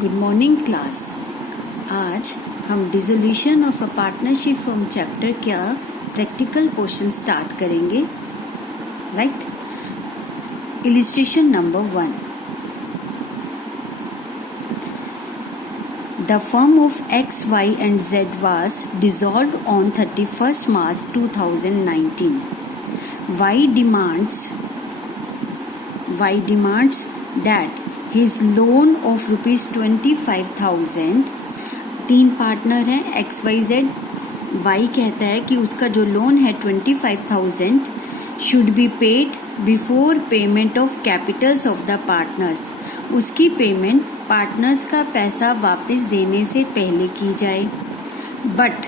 Good morning class. आज हम dissolution of a partnership form chapter का प्रैक्टिकल पोर्शन स्टार्ट करेंगे। Right. Illustration number 1। The firm of X, Y and Z was dissolved on 31st March 2019. Y demands that his loan of rupees 25,000, तीन partner हैं x Y Z. Y कहता है कि उसका जो loan है 25,000 should be paid before payment of Capitals of the partners. उसकी payment partners का पैसा वापस देने से पहले की जाए। But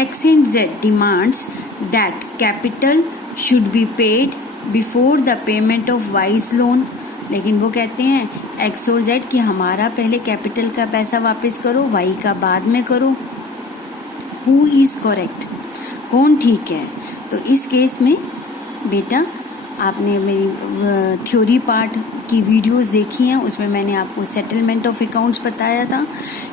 x and Z demands that capital should be paid before the payment of Y's loan. लेकिन वो कहते हैं एक्स और जेड कि हमारा पहले कैपिटल का पैसा वापस करो, वाई का बाद में करो। Who is correct? कौन ठीक है? तो इस केस में बेटा आपने मेरी थ्योरी पार्ट की वीडियोस देखी हैं, उसमें मैंने आपको सेटलमेंट ऑफ अकाउंट्स बताया था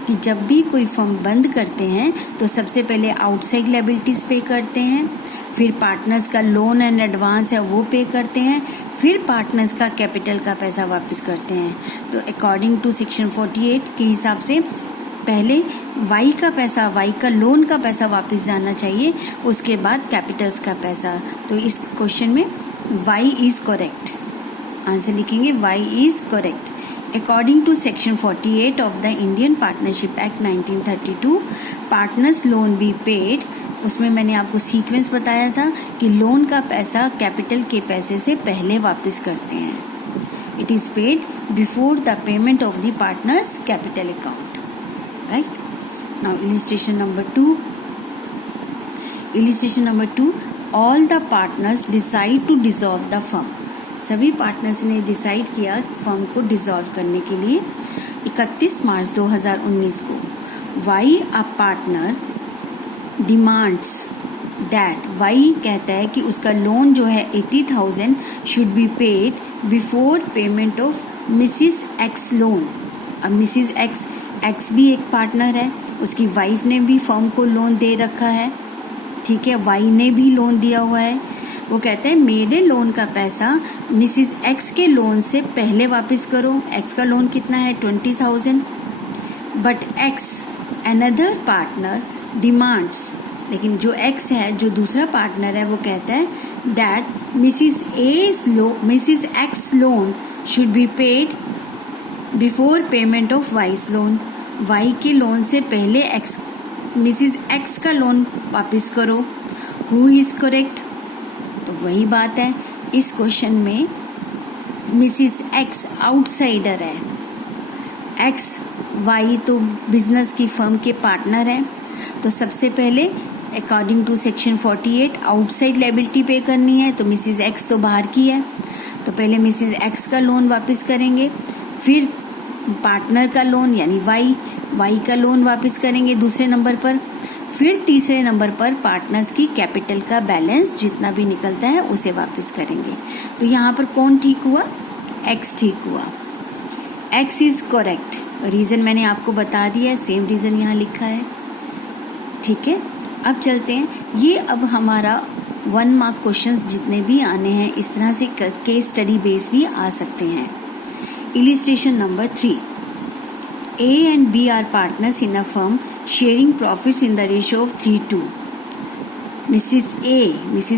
कि जब भी कोई फर्म बंद करते हैं तो सबसे पहले आउटसाइड लायबिलिटीज पे करते हैं, फिर पार्टनर्स का लोन एंड एडवांस है वो पे करते हैं, फिर पार्टनर्स का कैपिटल का पैसा वापस करते हैं। तो अकॉर्डिंग टू सेक्शन 48 के हिसाब से पहले वाई का पैसा, वाई का लोन का पैसा वापस जाना चाहिए, उसके बाद कैपिटल्स का पैसा। तो इस क्वेश्चन में वाई इज करेक्ट आंसर लिखेंगे। Y is correct. According to section 48 of the Indian Partnership Act 1932, partners loan be paid, उसमें मैंने आपको सीक्वेंस बताया था कि लोन का पैसा कैपिटल के पैसे से पहले वापस करते हैं। It is paid before the payment of the partners capital account. Right. Now illustration number 2। Illustration number 2, all the partners decide to dissolve the firm. सभी पार्टनर्स ने डिसाइड किया फर्म को डिसॉल्व करने के लिए 31 मार्च 2019 को। Y a partner demands that, Y कहता है कि उसका लोन जो है 80,000 should be paid before payment of Mrs X loan. अब मिसिस एक्स भी एक पार्टनर है, उसकी वाइफ ने भी फर्म को लोन दे रखा है, ठीक है, वाई ने भी लोन दिया हुआ है। वो कहते हैं मेरे लोन का पैसा मिसिस एक्स के लोन से पहले वापस करो। एक्स का लोन कितना है? 20,000। But x another partner demands, लेकिन जो एक्स है, जो दूसरा पार्टनर है, वो कहता है that Mrs X loan should be paid before payment of Y's loan. Y के लोन से पहले मिसिस एक्स का लोन वापस करो। Who is correct? तो वही बात है, इस क्वेश्चन में मिसिस एक्स आउटसाइडर है, एक्स वाई तो बिजनेस की फर्म के पार्टनर है। तो सबसे पहले according to section 48 outside liability पे करनी है, तो मिसिस एक्स तो बाहर की है, तो पहले मिसिस एक्स का लोन वापस करेंगे, फिर पार्टनर का लोन यानी वाई का लोन वापस करेंगे दूसरे नंबर पर, फिर तीसरे नंबर पर पार्टनर्स की कैपिटल का बैलेंस जितना भी निकलता है उसे वापस करेंगे। तो यहाँ पर कौन ठीक हुआ? एक्स ठीक हुआ। X is correct. रीजन मैंने आपको बता दिया है, सेम रीजन यहाँ लिखा है, ठीक है। अब चलते हैं, ये अब हमारा 1 मार्क क्वेश्चंस जितने भी आने हैं इस तरह से केस स्टडी बेस भी आ सकते हैं। Illustration number 3, A and B are partners in a firm sharing profits in the ratio of 3:2. Mrs.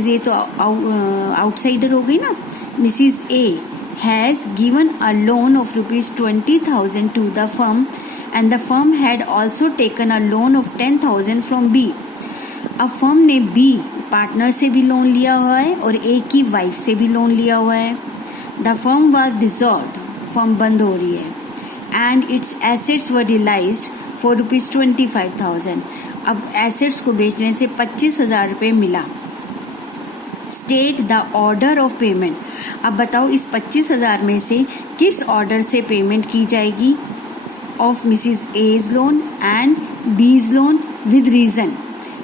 A तो आउटसाइडर हो गई ना। Mrs. A has given a loan of rupees 20,000 to the firm and the firm had also taken a loan of 10,000 from B. अब firm ने B partner से भी loan लिया हुआ है और A की वाइफ से भी लोन लिया हुआ है। The firm was dissolved, firm बंद हो रही है, and its assets were realised for rupees 25,000। अब एसेट्स को बेचने से 25,000 रुपये मिला। State the order of payment. अब बताओ इस 25,000 में से किस ऑर्डर से पेमेंट की जाएगी? Of Mrs as loan and B's loan with reason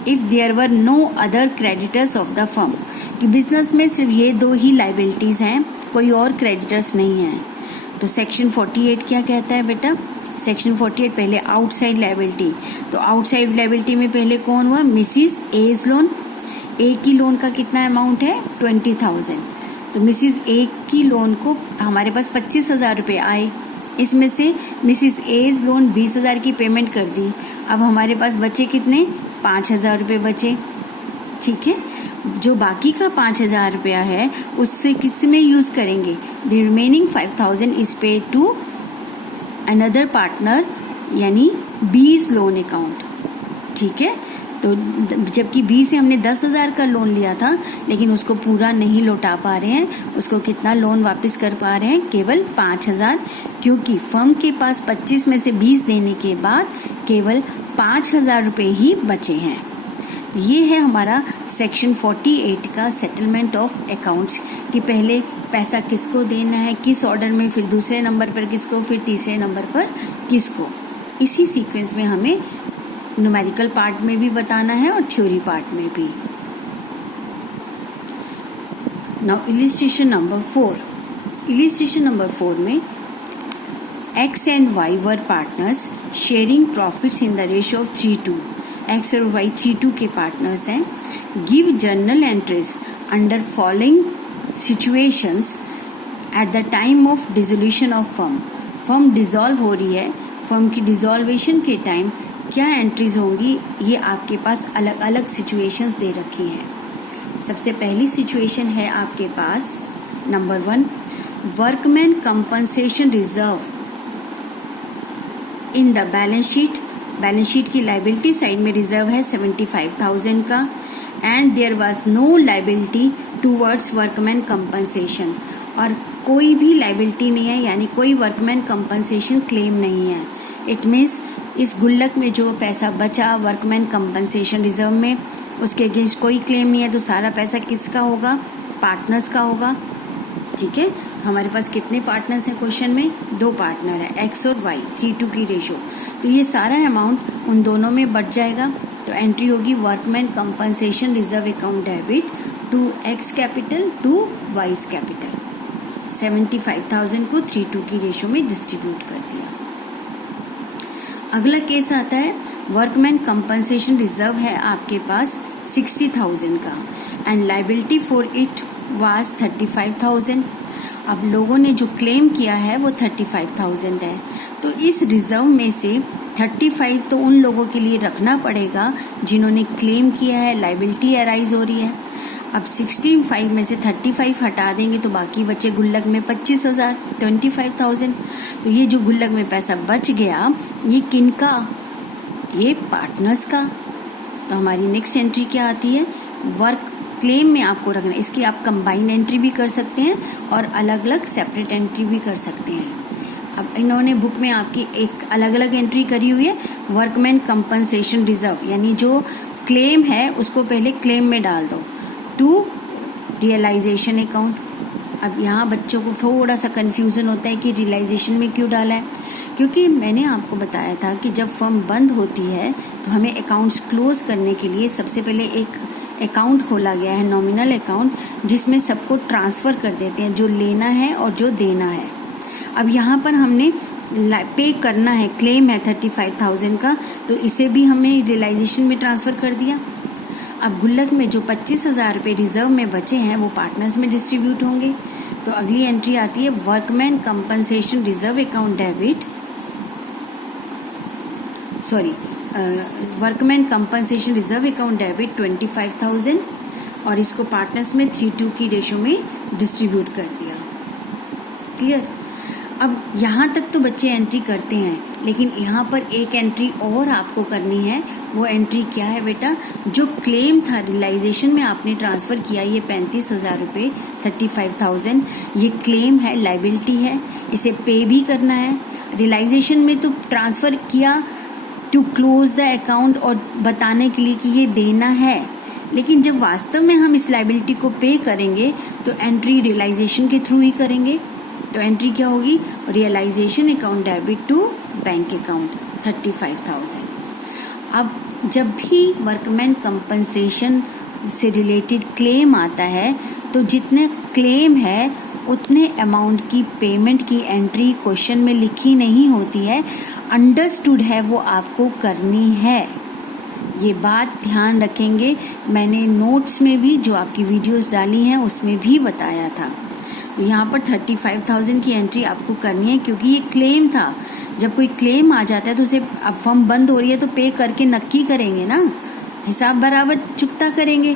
if there were no other creditors of the firm. कि बिजनेस में सिर्फ ये दो ही लाइबिलिटीज हैं, कोई और क्रेडिटर्स नहीं है। तो सेक्शन 48 क्या कहता है बेटा? सेक्शन 48 पहले आउटसाइड लायबिलिटी, तो आउटसाइड लायबिलिटी में पहले कौन हुआ? Mrs as loan. ए की लोन का कितना अमाउंट है? 20,000। तो मिसिस ए की लोन को हमारे पास 25,000 रुपये आए, इसमें से मिसिस एज लोन 20,000 की पेमेंट कर दी। अब हमारे पास बचे कितने? 5,000 रुपये बचे। ठीक है, जो बाकी का 5,000 रुपया है उससे किस में यूज़ करेंगे? The remaining 5,000 is paid to another partner, यानी बीज लोन अकाउंट। ठीक है, तो जबकि बी से हमने 10,000 का लोन लिया था, लेकिन उसको पूरा नहीं लौटा पा रहे हैं। उसको कितना लोन वापस कर पा रहे हैं? केवल 5,000, क्योंकि फर्म के पास 25 में से 20 देने के बाद केवल 5,000 रुपये ही बचे हैं। ये है हमारा सेक्शन 48 का सेटलमेंट ऑफ अकाउंट्स, कि पहले पैसा किसको देना है, किस ऑर्डर में, फिर दूसरे नंबर पर किसको, फिर तीसरे नंबर पर किसको। इसी सीक्वेंस में हमें न्यूमेरिकल पार्ट में भी बताना है और थ्योरी पार्ट में भी। Now illustration number 4। Illustration number 4 में X and Y were partners sharing profits in the ratio of 3:2। X और Y 3:2 के पार्टनर्स हैं। Give journal entries under following situations at the time of dissolution of firm. Firm dissolve हो रही है, firm की डिसॉल्वेशन के time क्या entries होंगी, ये आपके पास अलग अलग सिचुएशंस दे रखी हैं। सबसे पहली सिचुएशन है आपके पास number 1, workman compensation reserve in the balance sheet. Balance sheet की लाइबिलिटी साइड में रिजर्व है 75,000 का, and there was no liability towards workman compensation, और कोई भी लाइबिलिटी नहीं है, यानी कोई वर्कमैन कंपनसेशन क्लेम नहीं है। इट मीन्स इस गुल्लक में जो पैसा बचा वर्कमैन कंपनसेशन रिजर्व में, उसके अगेंस्ट कोई क्लेम नहीं है, तो सारा पैसा किसका होगा? पार्टनर्स का होगा। ठीक है, तो हमारे पास कितने पार्टनर्स हैं क्वेश्चन में? 2 पार्टनर है, X और Y 3:2 की रेशो। तो ये सारा अमाउंट उन दोनों में बट जाएगा, तो एंट्री होगी workman compensation reserve account debit to X capital to Y's capital. 75,000 को 3:2 की रेशो में डिस्ट्रीब्यूट कर दिया। अगला केस आता है वर्कमैन कंपनसेशन रिजर्व है आपके पास 60,000 का, and liability for it was 35,000। अब लोगों ने जो क्लेम किया है वो 35,000 है, तो इस रिजर्व में से 35 तो उन लोगों के लिए रखना पड़ेगा जिन्होंने क्लेम किया है, लाइबिलिटी अराइज हो रही है। अब 65 में से 35 हटा देंगे तो बाकी बचे गुल्लक में 25,000, 25,000। तो ये जो गुल्लक में पैसा बच गया ये किनका? ये पार्टनर्स का। तो हमारी नेक्स्ट एंट्री क्या आती है? वर्क क्लेम में आपको रखना, इसकी आप कंबाइंड एंट्री भी कर सकते हैं और अलग अलग सेपरेट एंट्री भी कर सकते हैं। अब इन्होंने बुक में आपकी एक अलग अलग एंट्री करी हुई है, वर्कमैन कंपनसेशन रिजर्व, यानी जो क्लेम है उसको पहले क्लेम में डाल दो, टू रियलाइजेशन अकाउंट। अब यहाँ बच्चों को थोड़ा सा कंफ्यूजन होता है कि रियलाइजेशन में क्यों डाला है, क्योंकि मैंने आपको बताया था कि जब फर्म बंद होती है तो हमें अकाउंट्स क्लोज करने के लिए सबसे पहले एक अकाउंट खोला गया है, नॉमिनल अकाउंट, जिसमें सबको ट्रांसफ़र कर देते हैं, जो लेना है और जो देना है। अब यहाँ पर हमने पे करना है, क्लेम है 35,000 का, तो इसे भी हमने रियलाइजेशन में ट्रांसफ़र कर दिया। अब गुल्लक में जो 25,000 रुपये रिजर्व में बचे हैं वो पार्टनर्स में डिस्ट्रीब्यूट होंगे। तो अगली एंट्री आती है workman compensation reserve account debit, workman compensation reserve account debit 25,000, और इसको पार्टनर्स में 3:2 की रेशो में डिस्ट्रीब्यूट कर दिया। क्लियर? अब यहाँ तक तो बच्चे एंट्री करते हैं, लेकिन यहाँ पर एक एंट्री और आपको करनी है। वो एंट्री क्या है बेटा? जो क्लेम था रियलाइजेशन में आपने ट्रांसफ़र किया, ये 35,000 रुपये 35,000, ये क्लेम है, लाइबिलिटी है, इसे पे भी करना है। रियलाइजेशन में तो ट्रांसफ़र किया टू क्लोज द अकाउंट और बताने के लिए कि ये देना है, लेकिन जब वास्तव में हम इस लाइबिलिटी को पे करेंगे तो एंट्री रियलाइजेशन के थ्रू ही करेंगे। तो एंट्री क्या होगी? Realisation account debit to bank account 35,000। अब जब भी वर्कमैन कंपनसेशन से रिलेटेड क्लेम आता है तो जितने क्लेम है उतने अमाउंट की पेमेंट की एंट्री क्वेश्चन में लिखी नहीं होती है, अंडरस्टूड है, वो आपको करनी है। ये बात ध्यान रखेंगे। मैंने नोट्स में भी जो आपकी वीडियोस डाली हैं उसमें भी बताया था। तो यहाँ पर 35,000 की एंट्री आपको करनी है, क्योंकि ये क्लेम था। जब कोई क्लेम आ जाता है तो उसे, अब फर्म बंद हो रही है तो पे करके नक्की करेंगे ना, हिसाब बराबर चुकता करेंगे,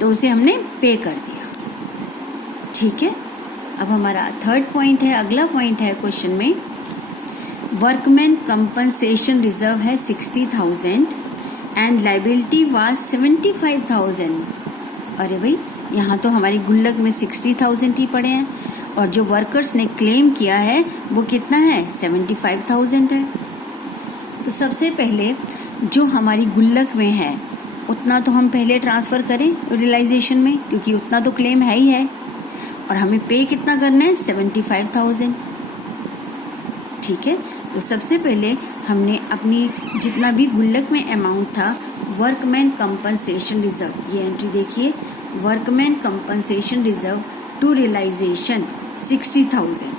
तो उसे हमने पे कर दिया। ठीक है, अब हमारा थर्ड पॉइंट है, अगला पॉइंट है क्वेश्चन में, वर्कमैन कंपनसेशन रिजर्व है 60,000 एंड लाइबिलिटी वाज 75,000। अरे भाई, यहाँ तो हमारी गुल्लक में 60,000 ही पड़े हैं और जो वर्कर्स ने क्लेम किया है वो कितना है, 75,000 है। तो सबसे पहले जो हमारी गुल्लक में है उतना तो हम पहले ट्रांसफ़र करें रियलाइजेशन में, क्योंकि उतना तो क्लेम है ही है, और हमें पे कितना करना है, 75,000। ठीक है, तो सबसे पहले हमने अपनी जितना भी गुल्लक में अमाउंट था, वर्कमैन कंपनसेशन रिजर्व, ये एंट्री देखिए, workman compensation reserve to realisation 60,000,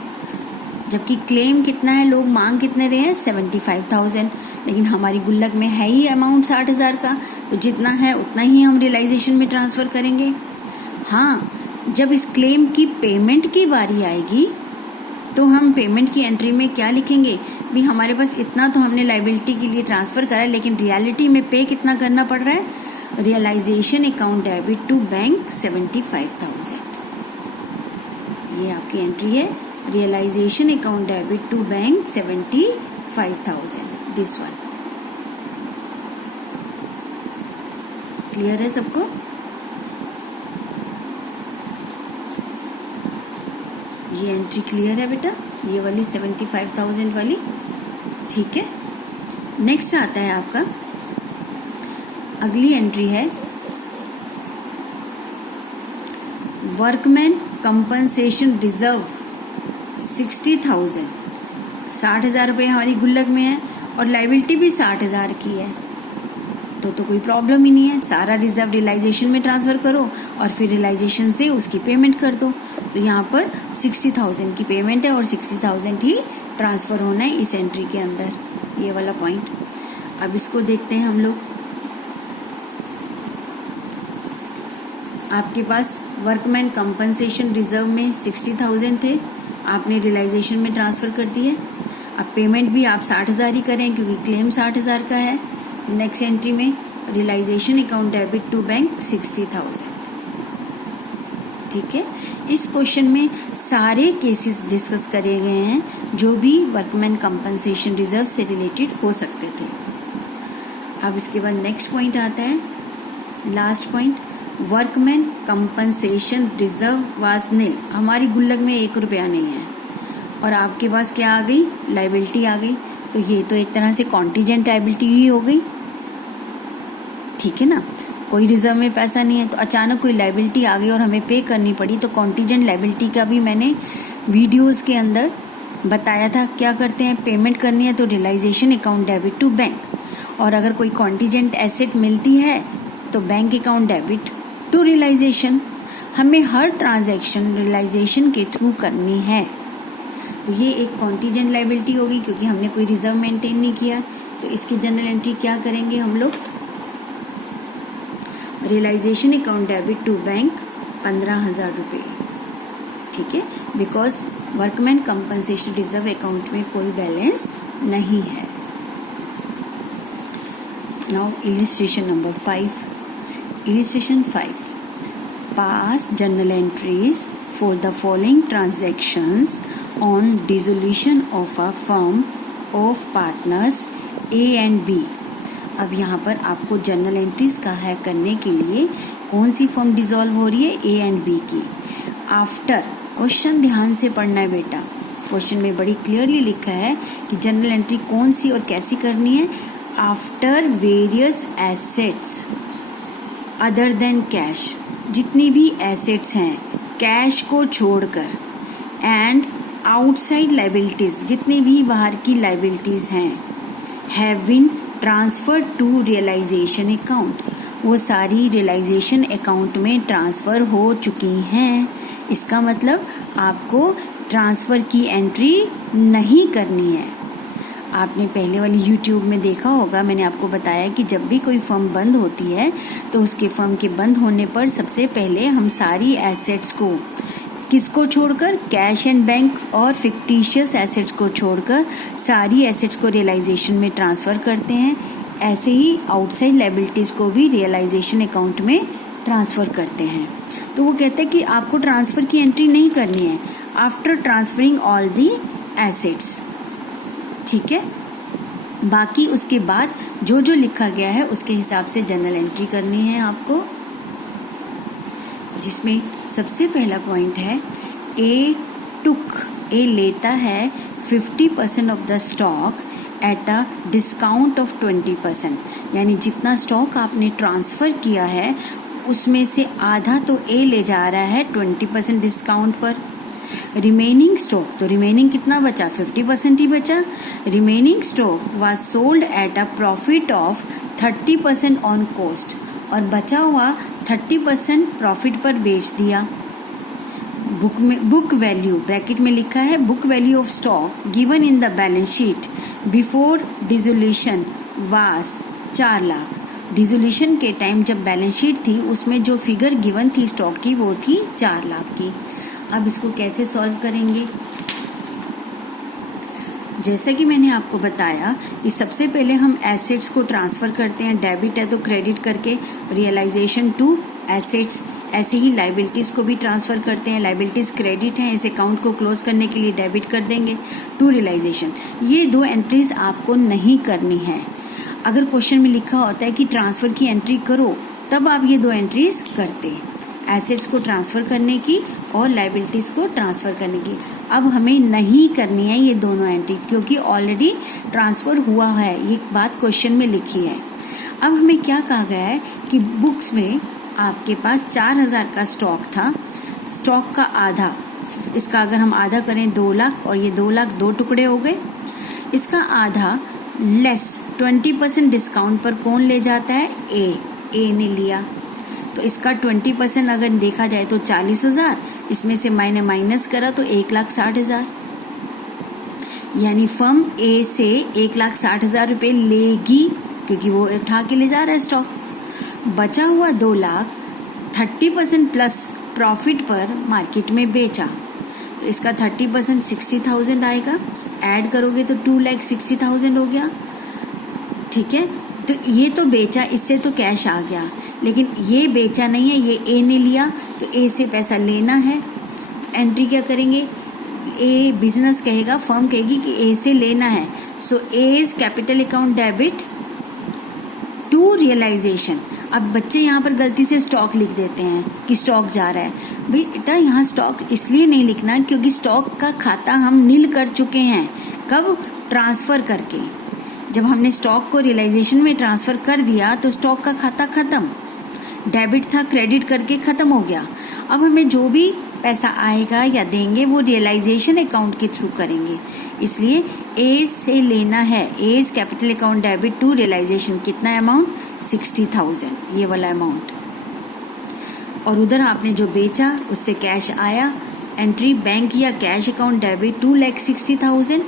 जबकि क्लेम कितना है, लोग मांग कितने रहे हैं, 75,000, लेकिन हमारी गुल्लक में है ही अमाउंट 60,000 का, तो जितना है उतना ही हम रियलाइजेशन में ट्रांसफ़र करेंगे। हाँ, जब इस क्लेम की पेमेंट की बारी आएगी तो हम पेमेंट की एंट्री में क्या लिखेंगे, भी हमारे पास इतना तो हमने लाइबिलिटी के लिए ट्रांसफ़र करा है, लेकिन रियलिटी में पे कितना करना पड़ रहा है, realisation account debit to bank 75,000। ये आपकी एंट्री है, realisation account debit to bank 75,000, this one. Clear है सबको? ये एंट्री क्लियर है बेटा, ये वाली 75,000 वाली। ठीक है, नेक्स्ट आता है आपका, अगली एंट्री है वर्कमैन कंपनसेशन रिजर्व 60,000, 60,000 रुपये हमारी गुल्लक में है और लाइबिलिटी भी 60,000 की है, तो कोई प्रॉब्लम ही नहीं है, सारा रिजर्व रियलाइजेशन में ट्रांसफ़र करो और फिर रियलाइजेशन से उसकी पेमेंट कर दो। तो यहाँ पर 60,000 की पेमेंट है और 60,000 ही ट्रांसफ़र होना है इस एंट्री के अंदर, ये वाला पॉइंट। अब इसको देखते हैं हम लोग। आपके पास वर्कमैन कंपनसेशन रिजर्व में 60,000 थे, आपने रियलाइजेशन में ट्रांसफ़र कर दिए। अब पेमेंट भी आप 60,000 ही करें क्योंकि क्लेम 60,000 का है। नेक्स्ट एंट्री में realisation account debit to bank 60,000। ठीक है, इस क्वेश्चन में सारे केसेस डिस्कस करे गए हैं जो भी वर्कमैन कंपनसेशन रिजर्व से रिलेटेड हो सकते थे। अब इसके बाद नेक्स्ट पॉइंट आता है, last point, workman compensation reserve was nil, हमारी गुल्लक में 1 रुपया नहीं है और आपके पास क्या आ गई, लाइबिलिटी आ गई, तो ये तो एक तरह से कॉन्टीजेंट लाइबिलिटी ही हो गई। ठीक है ना, कोई रिजर्व में पैसा नहीं है तो अचानक कोई लाइबिलिटी आ गई और हमें पे करनी पड़ी, तो कॉन्टीजेंट लाइबिलिटी का भी मैंने वीडियोस के अंदर बताया था। क्या करते हैं, पेमेंट करनी है तो realisation account debit to bank, और अगर कोई कॉन्टीजेंट एसेट मिलती है तो bank account debit to realisation. हमें हर ट्रांजैक्शन रियलाइजेशन के थ्रू करनी है, तो ये एक कॉन्टीजेंट लाइबिलिटी होगी क्योंकि हमने कोई रिजर्व मेंटेन नहीं किया। तो इसकी जनरल एंट्री क्या करेंगे हम लोग, realisation account debit to bank 15,000 रुपये। ठीक है, because workman compensation reserve account में कोई बैलेंस नहीं है। Now illustration number 5। Illustration 5, pass journal entries for the following transactions on dissolution of a firm of partners A and B। अब यहाँ पर आपको जर्नल एंट्रीज का है करने के लिए कौन सी फर्म डिसॉल्व हो रही है, A एंड B की। आफ्टर, क्वेश्चन ध्यान से पढ़ना है बेटा, क्वेश्चन में बड़ी क्लियरली लिखा है कि जर्नल एंट्री कौन सी और कैसी करनी है। After various assets other than cash, जितनी भी एसेट्स हैं कैश को छोड़कर, एंड आउटसाइड लाइबिलिटीज, जितनी भी बाहर की लाइबिलिटीज हैं, have been transferred to realisation account, वो सारी रियलाइजेशन अकाउंट में ट्रांसफ़र हो चुकी हैं। इसका मतलब आपको ट्रांसफ़र की एंट्री नहीं करनी है। आपने पहले वाली YouTube में देखा होगा, मैंने आपको बताया कि जब भी कोई फर्म बंद होती है तो उसके फर्म के बंद होने पर सबसे पहले हम सारी एसेट्स को किसको छोड़कर, कैश एंड बैंक और फिक्टिशियस एसेट्स को छोड़कर सारी एसेट्स को रियलाइजेशन में ट्रांसफ़र करते हैं। ऐसे ही आउटसाइड लायबिलिटीज़ को भी रियलाइजेशन अकाउंट में ट्रांसफ़र करते हैं। तो वो कहते हैं कि आपको ट्रांसफ़र की एंट्री नहीं करनी है after transferring all the assets, ठीक है। बाकी उसके बाद जो जो लिखा गया है उसके हिसाब से जर्नल एंट्री करनी है आपको, जिसमें सबसे पहला पॉइंट है ए लेता है 50% of the stock at a discount of 20%, यानी जितना स्टॉक आपने ट्रांसफ़र किया है उसमें से आधा तो ए ले जा रहा है 20% डिस्काउंट पर। रिमेनिंग स्टॉक, तो रिमेनिंग कितना बचा, 50% ही बचा। Remaining stock was sold at a profit of 30% on cost, और बचा हुआ 30% प्रॉफिट पर बेच दिया। बुक वैल्यू ब्रैकेट में लिखा है book value of stock given in the balance sheet before dissolution was 4 lakh. Dissolution के टाइम जब बैलेंस शीट थी उसमें जो फिगर गिवन थी स्टॉक की वो थी 4 लाख की। अब इसको कैसे सॉल्व करेंगे, जैसा कि मैंने आपको बताया कि सबसे पहले हम एसेट्स को ट्रांसफ़र करते हैं। डेबिट है तो क्रेडिट करके रियलाइजेशन टू एसेट्स, ऐसे ही लायबिलिटीज़ को भी ट्रांसफ़र करते हैं। लायबिलिटीज़ क्रेडिट हैं, इस अकाउंट को क्लोज करने के लिए डेबिट कर देंगे टू रियलाइजेशन। ये 2 एंट्रीज आपको नहीं करनी है। अगर क्वेश्चन में लिखा होता है कि ट्रांसफ़र की एंट्री करो तब आप ये 2 एंट्रीज करते, एसेट्स को ट्रांसफ़र करने की और लायबिलिटीज़ को ट्रांसफ़र करने की। अब हमें नहीं करनी है ये दोनों एंट्री क्योंकि ऑलरेडी ट्रांसफ़र हुआ है, ये बात क्वेश्चन में लिखी है। अब हमें क्या कहा गया है कि बुक्स में आपके पास 4000 का स्टॉक था, स्टॉक का आधा, इसका अगर हम आधा करें 2 लाख और ये 2 लाख 2 टुकड़े हो गए। इसका आधा लेस 20% डिस्काउंट पर कौन ले जाता है, ए ने लिया। तो इसका 20% अगर देखा जाए तो 40,000, इसमें से मैंने माइनस करा तो 1,60,000, यानी फर्म ए से 1,60,000 रुपये लेगी क्योंकि वो उठा के ले जा रहा है स्टॉक। बचा हुआ 2 लाख 30% प्लस प्रॉफिट पर मार्केट में बेचा, तो इसका 30% 60,000 आएगा। ऐड करोगे तो 2,60,000 हो गया, ठीक है। तो ये तो बेचा, इससे तो कैश आ गया, लेकिन ये बेचा नहीं है, ये ए ने लिया, तो ए से पैसा लेना है। एंट्री क्या करेंगे, ए बिजनेस कहेगा, फर्म कहेगी कि ए से लेना है, so A is capital account debit to realisation. अब बच्चे यहाँ पर गलती से स्टॉक लिख देते हैं कि स्टॉक जा रहा है। बेटा यहाँ स्टॉक इसलिए नहीं लिखना क्योंकि स्टॉक का खाता हम नील कर चुके हैं। कब, ट्रांसफ़र करके। जब हमने स्टॉक को रियलाइजेशन में ट्रांसफ़र कर दिया तो स्टॉक का खाता ख़त्म, डेबिट था क्रेडिट करके ख़त्म हो गया। अब हमें जो भी पैसा आएगा या देंगे वो रियलाइजेशन अकाउंट के थ्रू करेंगे, इसलिए ए से लेना है। A is capital account debit to realisation, कितना अमाउंट, 60,000, ये वाला अमाउंट। और उधर आपने जो बेचा उससे कैश आया, एंट्री बैंक या कैश अकाउंट डेबिट 2,60,000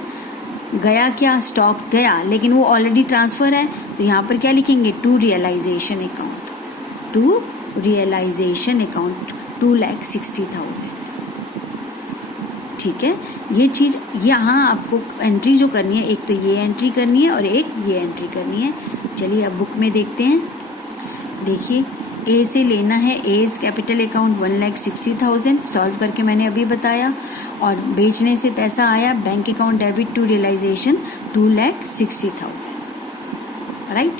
गया, क्या स्टॉक गया, लेकिन वो ऑलरेडी ट्रांसफ़र है, तो यहाँ पर क्या लिखेंगे, to realisation account, to realisation account 2,60,000, ठीक है। ये चीज़ यहाँ आपको एंट्री जो करनी है, एक तो ये एंट्री करनी है और एक ये एंट्री करनी है। चलिए अब बुक में देखते हैं। देखिए ए से लेना है, A is capital account 1,60,000, solve करके मैंने अभी बताया, और बेचने से पैसा आया bank account debit to realisation 2,60,000, right.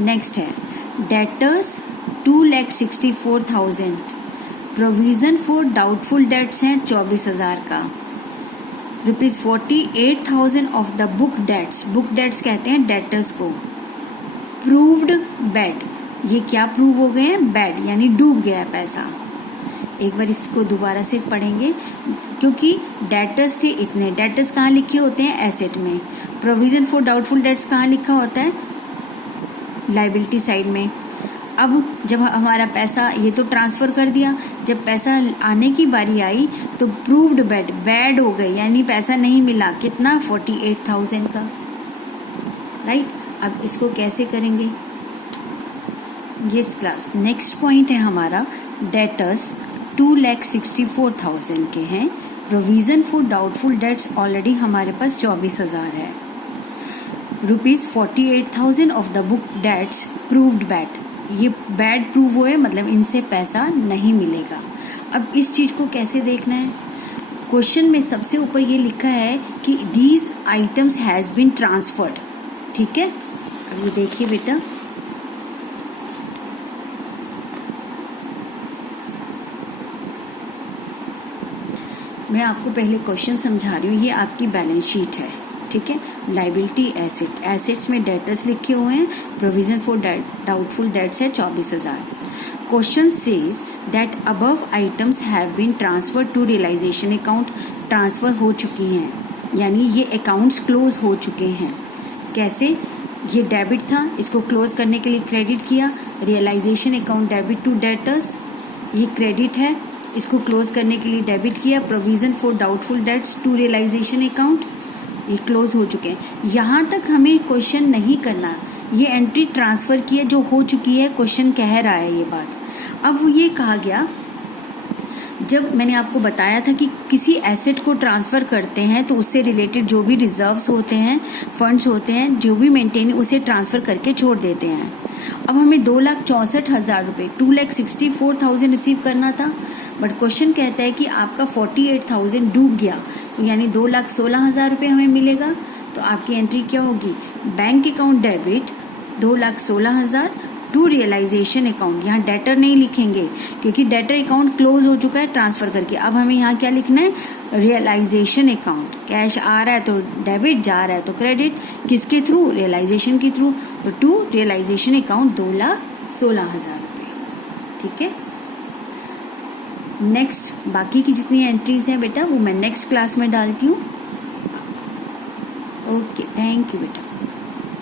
Next है debtors 2,64,000, provision for doubtful debts हैं 24,000 का, ₹48,000 off the book debts, book debts कहते हैं डेटर्स को। प्रूव्ड बैड, ये क्या प्रूव हो गए हैं, बैड यानी डूब गया है पैसा। एक बार इसको दोबारा से पढ़ेंगे क्योंकि डेटर्स थे इतने। डेटर्स कहाँ लिखे होते हैं, एसेट में। प्रोविज़न फॉर डाउटफुल डेट्स कहाँ लिखा होता है, लायबिलिटी साइड में। अब जब हमारा पैसा ये तो ट्रांसफ़र कर दिया, जब पैसा आने की बारी आई तो प्रूव्ड बैड हो गई, यानी पैसा नहीं मिला। कितना? 48,000 का, राइट। अब इसको कैसे करेंगे? यस क्लास, नेक्स्ट पॉइंट है हमारा डेटर्स 2,64,000 के हैं। Provision for doubtful debts already हमारे पास 24,000 है। ₹48,000 off the book debts proved bad, ये बैड प्रूव हुए, मतलब इनसे पैसा नहीं मिलेगा। अब इस चीज़ को कैसे देखना है? क्वेश्चन में सबसे ऊपर ये लिखा है कि these items has been transferred, ठीक है। अब ये देखिए बेटा, मैं आपको पहले क्वेश्चन समझा रही हूँ। ये आपकी बैलेंस शीट है, ठीक है। लाइबिलिटी एसेट, एसेट्स में डेटर्स लिखे हुए हैं, प्रोविजन फॉर डाउटफुल डेट्स है 24,000। Question says that above items have been transferred to realisation account, transfer हो चुकी हैं, यानी ये अकाउंट्स क्लोज हो चुके हैं। कैसे? ये डेबिट था, इसको क्लोज करने के लिए क्रेडिट किया, realisation account debit to debtors, ये क्रेडिट है, इसको क्लोज करने के लिए डेबिट किया, provision for doubtful debts to realisation account, ये क्लोज हो चुके हैं। यहाँ तक हमें क्वेश्चन नहीं करना, ये एंट्री ट्रांसफ़र की है जो हो चुकी है, क्वेश्चन कह रहा है ये बात। अब वो ये कहा गया, जब मैंने आपको बताया था कि किसी एसेट को ट्रांसफ़र करते हैं तो उससे रिलेटेड जो भी रिजर्व्स होते हैं, फंड्स होते हैं, जो भी मेंटेन, उसे ट्रांसफ़र करके छोड़ देते हैं। अब हमें 2,64,000 रुपये, 2,64,000 रिसीव करना था, बट क्वेश्चन कहता है कि आपका 48,000 डूब गया, तो यानी 2,16,000 रुपये हमें मिलेगा। तो आपकी एंट्री क्या होगी? Bank account debit 2,16,000 to realisation account, यहाँ डेटर नहीं लिखेंगे क्योंकि डेटर अकाउंट क्लोज हो चुका है ट्रांसफ़र करके। अब हमें यहाँ क्या लिखना है? Realisation account. कैश आ रहा है तो डेबिट, जा रहा है तो क्रेडिट, किसके थ्रू? रियलाइजेशन के थ्रू। तो टू रियलाइजेशन अकाउंट 2,16,000 रुपये, ठीक है। नेक्स्ट बाकी की जितनी एंट्रीज हैं बेटा वो मैं नेक्स्ट क्लास में डालती हूँ। ओके, थैंक यू बेटा।